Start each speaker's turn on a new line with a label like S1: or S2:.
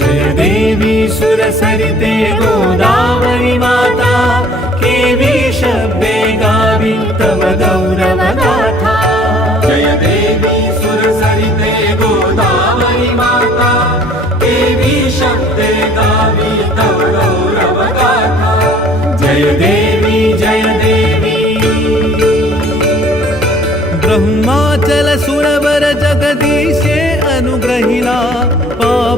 S1: देवी सुरसरिते गोदावरी माता, केवी शब्दे गावी तव गौरवगाथा
S2: जय देवी सुरसरिते गोदावरी माता देवी शब्दे गावी तव गौरवगाथा
S1: जय देवी जय देवी ब्रह्माचल सुरवर जगदीशे अनुग्रहिला